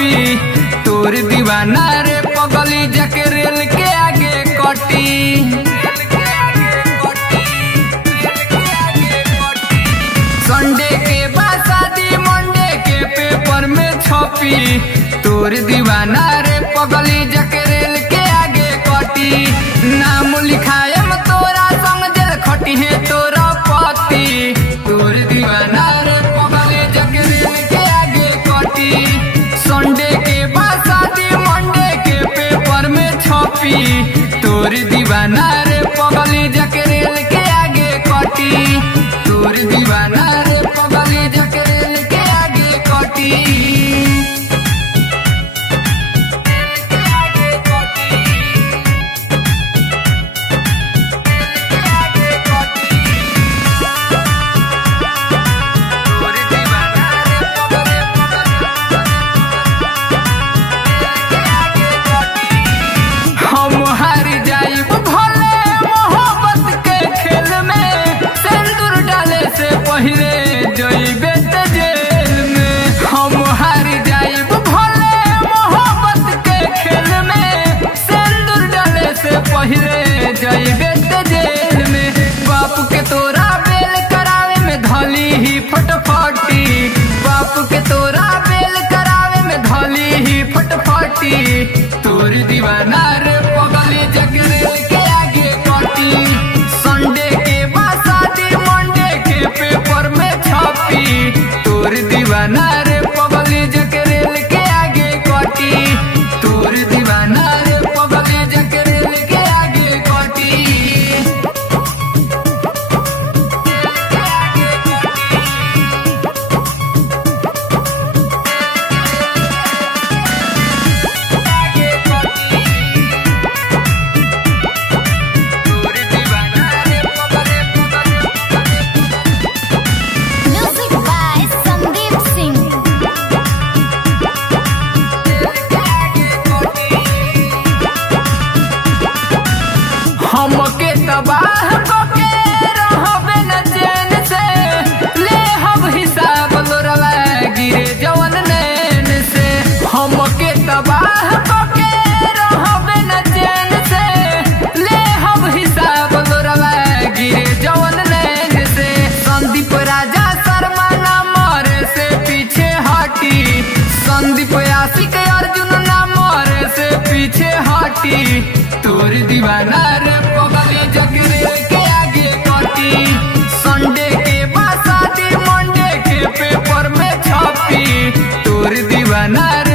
छपी तोर दीवाना रे पगली जाके रेल के आगे कटी। संडे के बाद शादी मंडे के पेपर में छपी तोर दीवाना रे पगली जाके रेल के आगे कटी। नाम लिखाए में तोरा संग जेल खटी है तोरा पति तोर दीवाना रे पगली जाके रेल के आगे कटी। संडे के बाद शादी मंडे के पेपर में छपी तोर दीवाना रे पगली जाके रेल के आगे कटी। तोर दीवाना रे पगली जाके रेल के आगे कटी। हम हार जाइब भले मोहब्बत के खेल में सिंदूर डाले से पहले जइबे त जेल में। हम हार जाइब भले मोहब्बत के खेल में सिंदूर डाले से पहले जइबे त जेल में। बाप के तोरा बेल करावे में धली ही फटफटी बाप के तोरा बेल करावे में धली ही फटफटी। तोर दीवाना रे पगली जाके रेल के आगे कटी। संडे के बाद शादी मंडे के पेपर में छपी तोर दीवाना रे पगली जाके रेल के आगे कटी। तोर दीवाना रे पगली जाके रेल के आगे कटी। Music by Sandeep Singh. हमके तबाह करके रहबे न चैन से ले हम हिसाब लोरवा गिरे जवन नैन से। हमके तबाह करके रहबे न चैन से ले हम हिसाब लोरवा गिरे जवन नैन से। संदीप राजा शर्मा ना मरे से पीछे हटी संदीप आशिक अर्जुन ना मरे से पीछे हटी। तोर दीवाना रे पगली जाके रेल के आगे कटी। संडे के बाद शादी मंडे के पेपर में छपी तोर दीवाना रे